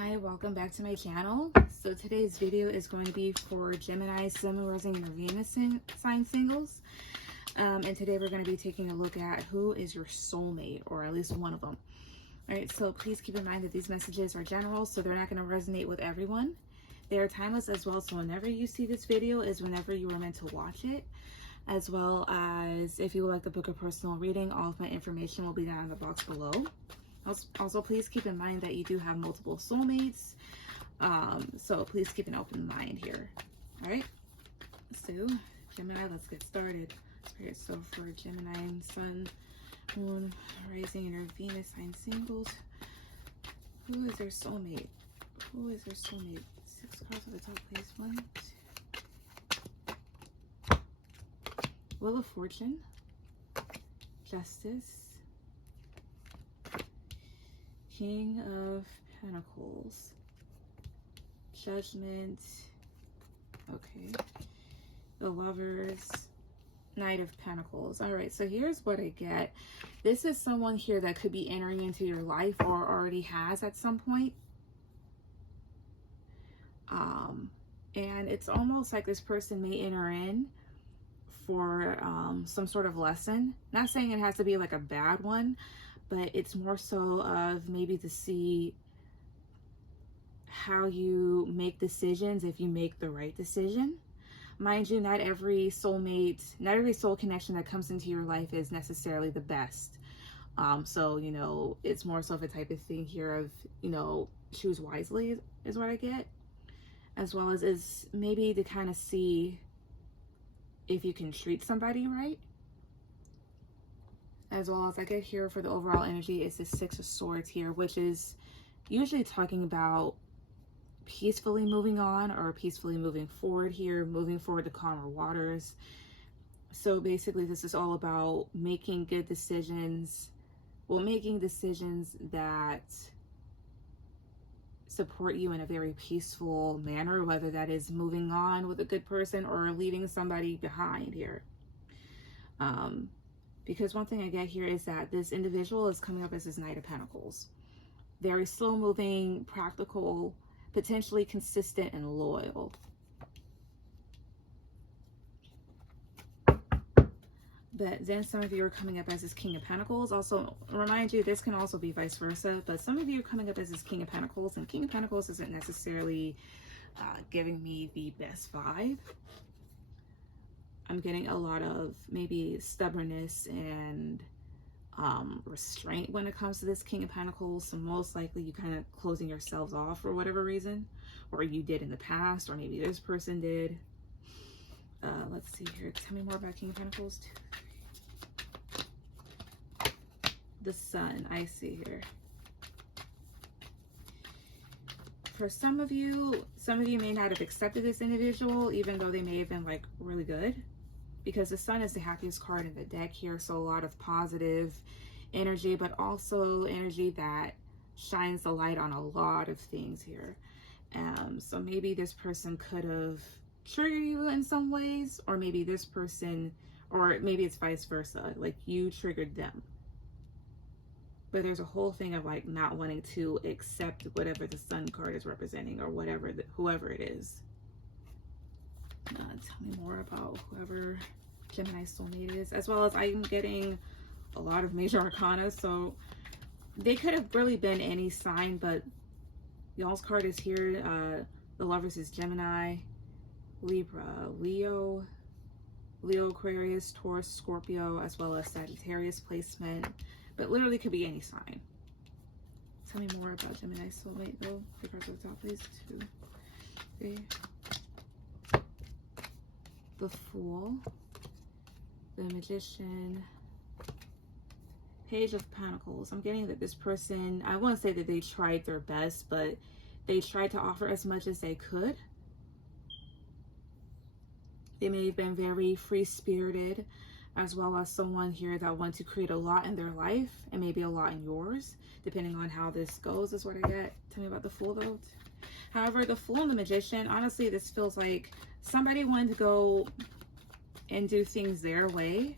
Hi, welcome back to my channel. So today's video is going to be for Gemini, Sun, Rising, and Venus sign singles. And today we're going to be taking a look at who is your soulmate, or at least one of them. All right, so please keep in mind that these messages are general, so they're not going to resonate with everyone. They are timeless as well, so whenever you see this video is whenever you were meant to watch it. As well as if you would like to book a personal reading, all of my information will be down in the box below. Also, please keep in mind that you do have multiple soulmates, so please keep an open mind here. All right, so Gemini, let's get started. All right, so for Gemini and Sun, Moon, Rising, and your Venus sign singles, who is their soulmate? Who is their soulmate? 6 cards at the top, please. 1, 2. Wheel of Fortune, Justice, King of Pentacles, Judgment, okay, the Lovers, Knight of Pentacles. All right, so here's what I get. This is someone here that could be entering into your life or already has at some point. And it's almost like this person may enter in for some sort of lesson. Not saying it has to be like a bad one, but it's more so of maybe to see how you make decisions, if you make the right decision. Mind you, not every soulmate, not every soul connection that comes into your life is necessarily the best. So, you know, it's more so of a type of thing here of, you know, choose wisely is what I get. As well as is maybe to kind of see if you can treat somebody right. As well as I get here for the overall energy is the 6 of Swords here, which is usually talking about peacefully moving on or peacefully moving forward here, moving forward to calmer waters. So basically this is all about making good decisions, well, making decisions that support you in a very peaceful manner, whether that is moving on with a good person or leaving somebody behind here. Because one thing I get here is that this individual is coming up as this Knight of Pentacles. Very slow moving, practical, potentially consistent, and loyal. But then some of you are coming up as this King of Pentacles. Also, remind you, this can also be vice versa. But some of you are coming up as this King of Pentacles. And King of Pentacles isn't necessarily giving me the best vibe. I'm getting a lot of maybe stubbornness and restraint when it comes to this King of Pentacles. So most likely you kind of closing yourselves off for whatever reason, or you did in the past, or maybe this person did. Let's see here. Tell me more about King of Pentacles. 2, 3. The Sun, I see here. For some of you may not have accepted this individual, even though they may have been like really good. Because the Sun is the happiest card in the deck here, so a lot of positive energy, but also energy that shines the light on a lot of things here. So maybe this person could have triggered you in some ways, or maybe this person, or maybe it's vice versa, like you triggered them. But there's a whole thing of like not wanting to accept whatever the Sun card is representing, or whatever, whoever it is. Tell me more about whoever Gemini soulmate is, as well as I'm getting a lot of major arcana, so they could have really been any sign, but y'all's card is here. The Lovers is Gemini, Libra, Leo, Aquarius, Taurus, Scorpio, as well as Sagittarius placement, but literally could be any sign. Tell me more about Gemini soulmate though. The cards at the top, please. 2, 3. The Fool, the Magician, Page of Pentacles. I'm getting that this person, I won't say that they tried their best, but they tried to offer as much as they could. They may have been very free-spirited, as well as someone here that wants to create a lot in their life and maybe a lot in yours, depending on how this goes, is what I get. Tell me about the Fool though. However, the Fool and the Magician, honestly, this feels like somebody wanted to go and do things their way,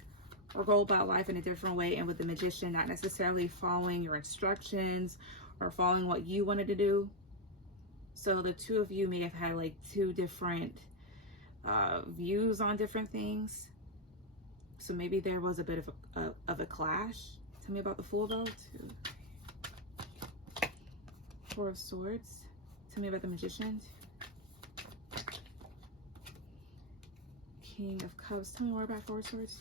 or go about life in a different way, and with the Magician not necessarily following your instructions or following what you wanted to do. So the two of you may have had like two different views on different things. So maybe there was a bit of a clash. Tell me about the Fool though. Four of Swords. Tell me about the Magician. King of Cups. Tell me more about Four of Swords.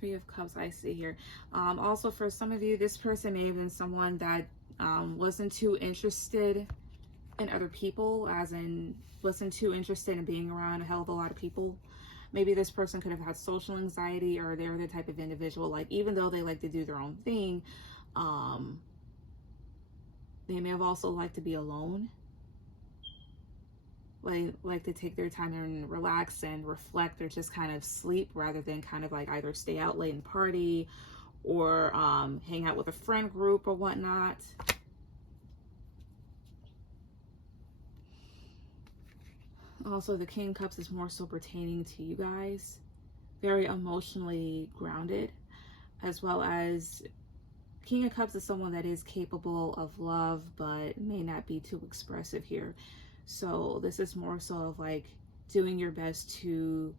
Three of Cups, I see here. Also, for some of you, this person may have been someone that wasn't too interested in other people, as in wasn't too interested in being around a hell of a lot of people. Maybe this person could have had social anxiety, or they're the type of individual, like, even though they like to do their own thing, they may have also liked to be alone. Like to take their time and relax and reflect, or just kind of sleep, rather than kind of like either stay out late and party, or hang out with a friend group or whatnot. Also, the King of Cups is more so pertaining to you guys. Very emotionally grounded, as well as King of Cups is someone that is capable of love, but may not be too expressive here. So this is more so of like doing your best to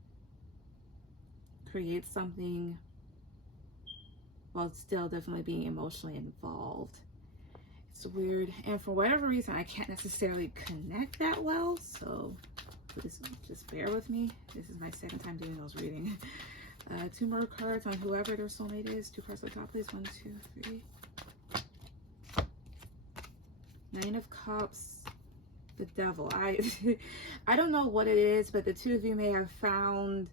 create something while still definitely being emotionally involved. It's weird. And for whatever reason, I can't necessarily connect that well. So just bear with me. This is my second time doing those readings. Two more cards on whoever their soulmate is. Two cards on top, please. 1, 2, 3. Nine of Cups. The Devil. I don't know what it is, but the two of you may have found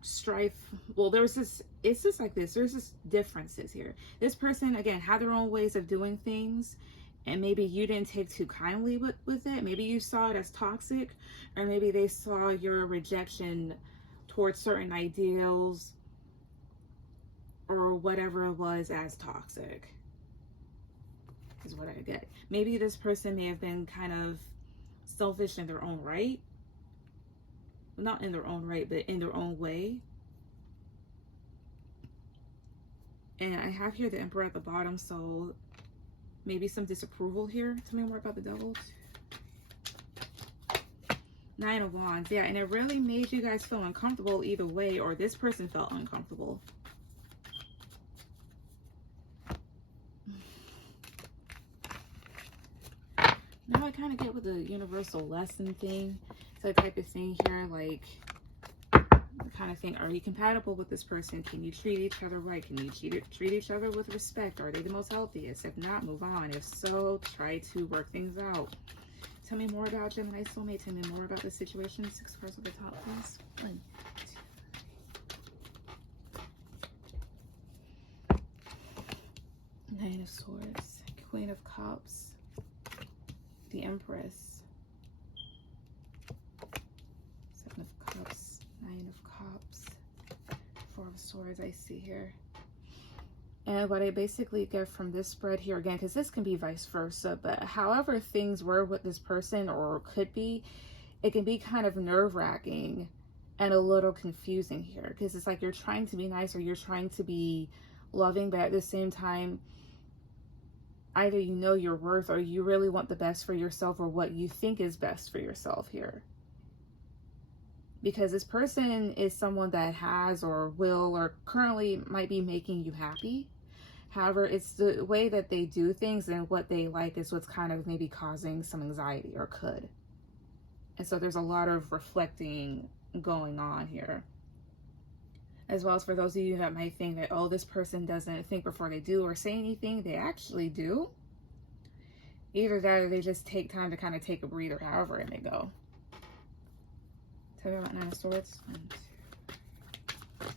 strife. Well, it's just like this. There's just differences here. This person, again, had their own ways of doing things, and maybe you didn't take too kindly with it. Maybe you saw it as toxic, or maybe they saw your rejection towards certain ideals or whatever it was as toxic, is what I get. Maybe this person may have been kind of selfish in their own right. Not in their own right, but in their own way. And I have here the Emperor at the bottom, so maybe some disapproval here. Tell me more about the Devil. Nine of Wands. Yeah, and it really made you guys feel uncomfortable either way, or this person felt uncomfortable. Now I kind of get with the universal lesson thing. It's that type of thing here, like the kind of thing, are you compatible with this person? Can you treat each other right? Can you treat each other with respect? Are they the most healthiest? If not, move on. If so, try to work things out. Tell me more about Gemini soulmate. Tell me more about the situation. 6 cards at the top, please. 1, 2, 3. Nine of Swords. Queen of Cups. The Empress. 7 of Cups. 9 of Cups. 4 of Swords, I see here. And what I basically get from this spread here, again, because this can be vice versa, but however things were with this person, or could be, it can be kind of nerve-wracking and a little confusing here, because it's like you're trying to be nice, or you're trying to be loving, but at the same time, either you know your worth, or you really want the best for yourself, or what you think is best for yourself here. Because this person is someone that has, or will, or currently might be making you happy. However, it's the way that they do things and what they like is what's kind of maybe causing some anxiety, or could. And so there's a lot of reflecting going on here. As well as for those of you that might think that, oh, this person doesn't think before they do or say anything, they actually do. Either that, or they just take time to kind of take a breather, however it may go. Tell me about Nine of Swords. 1, 2.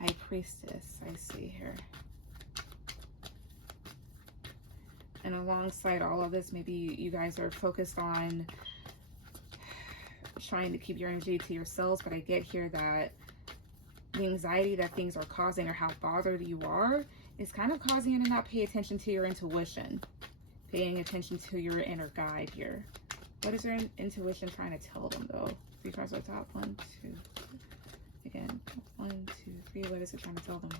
High Priestess, I see here. And alongside all of this, maybe you guys are focused on trying to keep your energy to yourselves, but I get here that the anxiety that things are causing, or how bothered you are, is kind of causing you to not pay attention to your intuition, paying attention to your inner guide here. What is your intuition trying to tell them, though? 3 cards on top. 1, 2. Again, 1, 2, 3. What is it trying to tell them?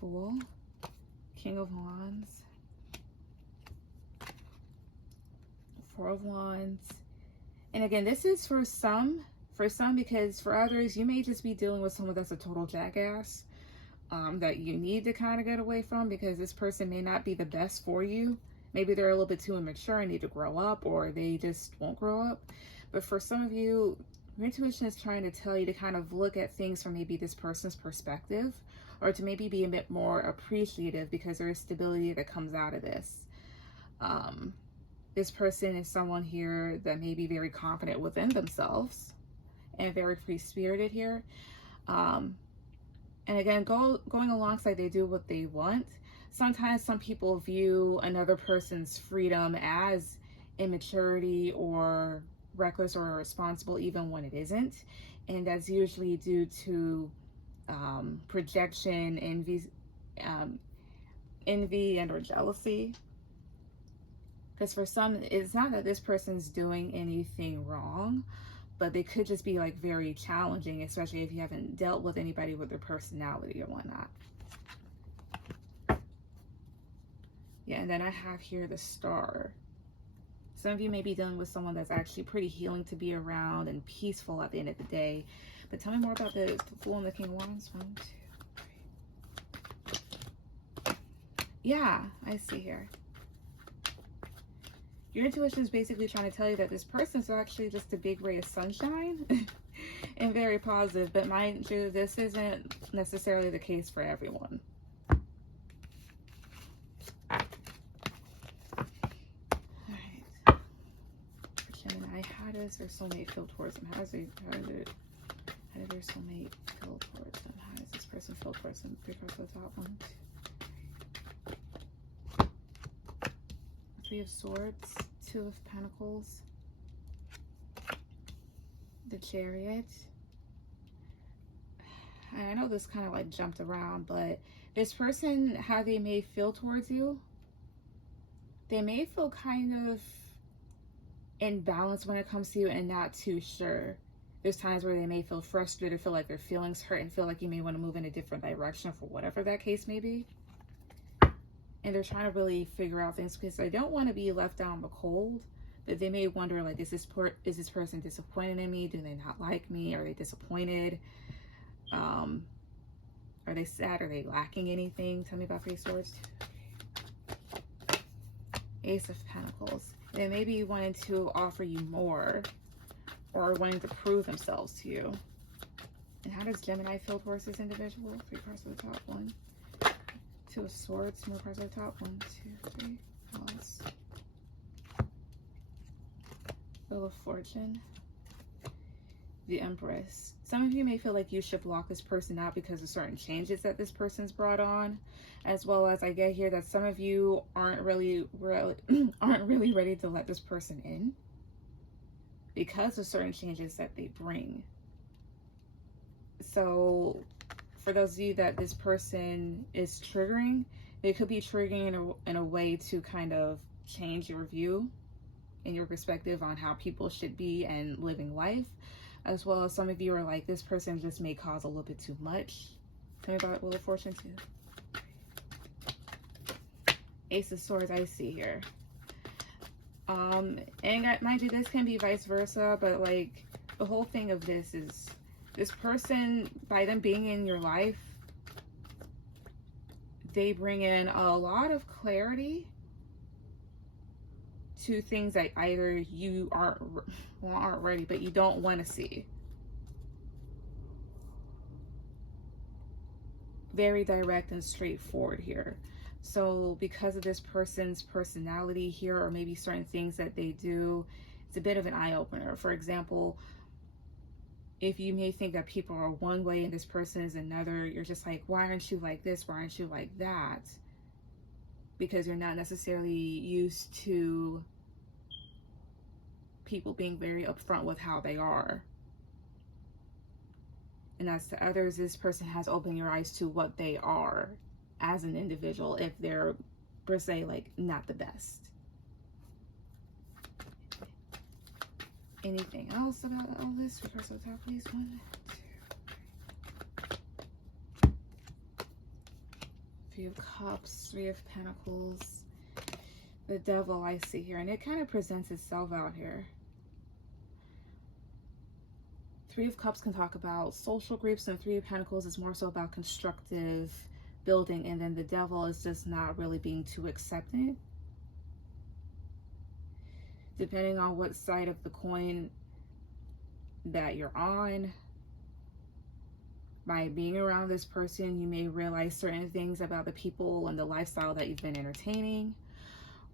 Fool, King of Wands, Four of Wands. And again, this is for some, because for others, you may just be dealing with someone that's a total jackass that you need to kind of get away from, because this person may not be the best for you. Maybe they're a little bit too immature and need to grow up, or they just won't grow up. But for some of you, your intuition is trying to tell you to kind of look at things from maybe this person's perspective, or to maybe be a bit more appreciative, because there is stability that comes out of this. This person is someone here that may be very confident within themselves and very free-spirited here. And again, going alongside, they do what they want. Sometimes some people view another person's freedom as immaturity or reckless or irresponsible, even when it isn't. And that's usually due to projection, envy and or jealousy. Because for some, it's not that this person's doing anything wrong, but they could just be like very challenging, especially if you haven't dealt with anybody with their personality or whatnot. Yeah, and then I have here the Star. Some of you may be dealing with someone that's actually pretty healing to be around and peaceful at the end of the day. But tell me more about the Fool and the King of Wands. 1, 2, 3. Yeah, I see here. Your intuition is basically trying to tell you that this person's actually just a big ray of sunshine and very positive. But mind you, this isn't necessarily the case for everyone. Gemini, how does their soulmate feel towards them? How does their soulmate feel towards them? How does this person feel towards them? Three cards at the top. 1, 2, 3 of Swords, 2 of Pentacles, the Chariot. And I know this kind of like jumped around, but this person, how they may feel towards you, they may feel kind of in balance when it comes to you and not too sure. There's times where they may feel frustrated, feel like their feelings hurt, and feel like you may want to move in a different direction for whatever that case may be. And they're trying to really figure out things because they don't want to be left out in the cold. But they may wonder, like, is this person disappointed in me? Do they not like me? Are they disappointed? Are they sad? Are they lacking anything? Tell me about 3 Swords. Ace of Pentacles. They may be wanting to offer you more, or wanting to prove themselves to you. And how does Gemini feel towards this individual? 3 cards at the top. 1, 2 of Swords. More cards at the top. 1, 2, 3. Pause. Wheel of Fortune. The Empress. Some of you may feel like you should block this person out because of certain changes that this person's brought on, as well as I get here that some of you aren't really ready to let this person in because of certain changes that they bring. So for those of you that this person is triggering, they could be triggering in a way to kind of change your view and your perspective on how people should be and living life, as well as some of you are like, this person just may cause a little bit too much. Tell me about Wheel of Fortune too. Ace of Swords, I see here. And mind you, this can be vice versa, but like the whole thing of this is this person, by them being in your life, they bring in a lot of clarity to things that either you aren't ready, but you don't want to see. Very direct and straightforward here. So because of this person's personality here, or maybe certain things that they do, it's a bit of an eye-opener. For example, if you may think that people are one way and this person is another, you're just like, why aren't you like this? Why aren't you like that? Because you're not necessarily used to people being very upfront with how they are. And as to others, this person has opened your eyes to what they are as an individual, if they're per se like not the best. Anything else about all this? Reverse on top, please. 1, 2, 3. Three of Cups, Three of Pentacles, the Devil I see here, and it kind of presents itself out here. Three of Cups can talk about social groups, and Three of Pentacles is more so about constructive building, and then the Devil is just not really being too accepting. Depending on what side of the coin that you're on, by being around this person, you may realize certain things about the people and the lifestyle that you've been entertaining,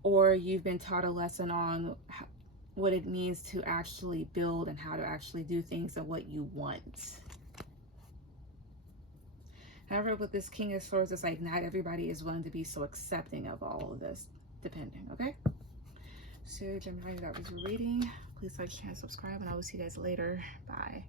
or you've been taught a lesson on what it means to actually build and how to actually do things and what you want. However, with this King of Swords, it's like not everybody is willing to be so accepting of all of this, depending, okay? So, Gemini, that was your reading. Please like, share, and subscribe, and I will see you guys later. Bye.